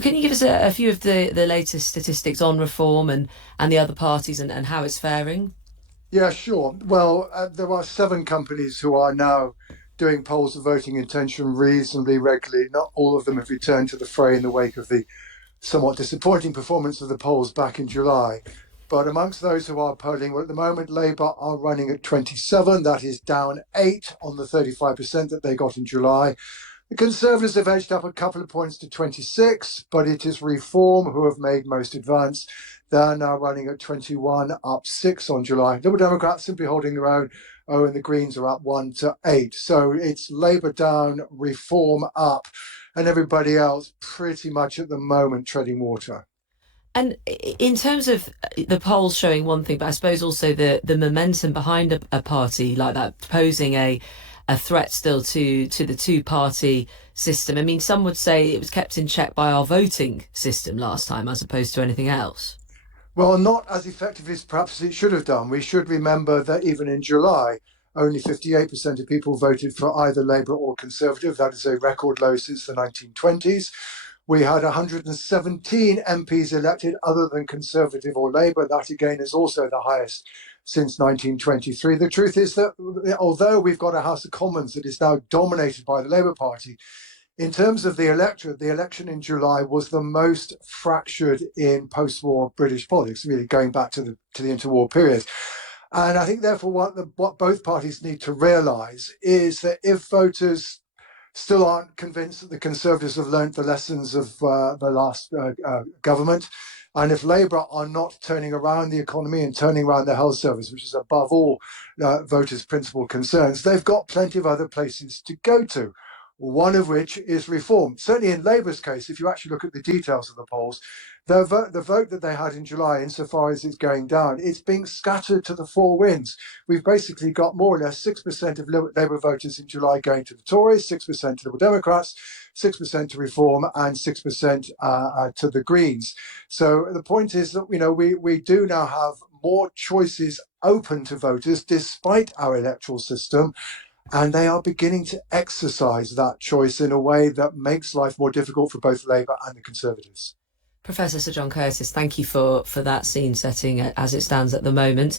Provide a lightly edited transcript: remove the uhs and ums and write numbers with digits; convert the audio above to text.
Can you give us a few of the latest statistics on reform and the other parties and how it's faring? Yeah, sure. Well, there are seven companies who are now doing polls of voting intention reasonably regularly. Not all of them have returned to the fray in the wake of the somewhat disappointing performance of the polls back in July. But amongst those who are polling, well, at the moment, Labour are running at 27. That is down 8 on the 35% that they got in July. The Conservatives have edged up a couple of points to 26, but it is Reform who have made most advance. They're now running at 21, up 6 on July. Liberal Democrats simply holding their own. Oh, and the Greens are up 1 to 8. So it's Labour down, Reform up, and everybody else pretty much at the moment treading water. And in terms of the polls showing one thing, but I suppose also the momentum behind a party like that posing a threat still to the two-party system. I mean, some would say it was kept in check by our voting system last time as opposed to anything else. Well, not as effectively as perhaps it should have done. We should remember that even in July, only 58% of people voted for either Labour or Conservative. That is a record low since the 1920s. We had 117 MPs elected other than Conservative or Labour. That again is also the highest since 1923. The truth is that although we've got a House of Commons that is now dominated by the Labour Party, in terms of the electorate, the election in July was the most fractured in post-war British politics, really going back to the interwar period. And I think, therefore, what both parties need to realise is that if voters still aren't convinced that the Conservatives have learnt the lessons of the last government, and if Labour are not turning around the economy and turning around the health service, which is above all voters' principal concerns, they've got plenty of other places to go to, one of which is reform. Certainly in Labour's case, if you actually look at the details of the polls, the vote that they had in July, insofar as it's going down, it's being scattered to the four winds. We've basically got more or less 6% of Labour voters in July going to the Tories, 6% to Liberal Democrats, 6% to Reform, and 6% to the Greens. So the point is that we do now have more choices open to voters despite our electoral system. And they are beginning to exercise that choice in a way that makes life more difficult for both Labour and the Conservatives. Professor Sir John Curtice, thank you for that scene setting as it stands at the moment.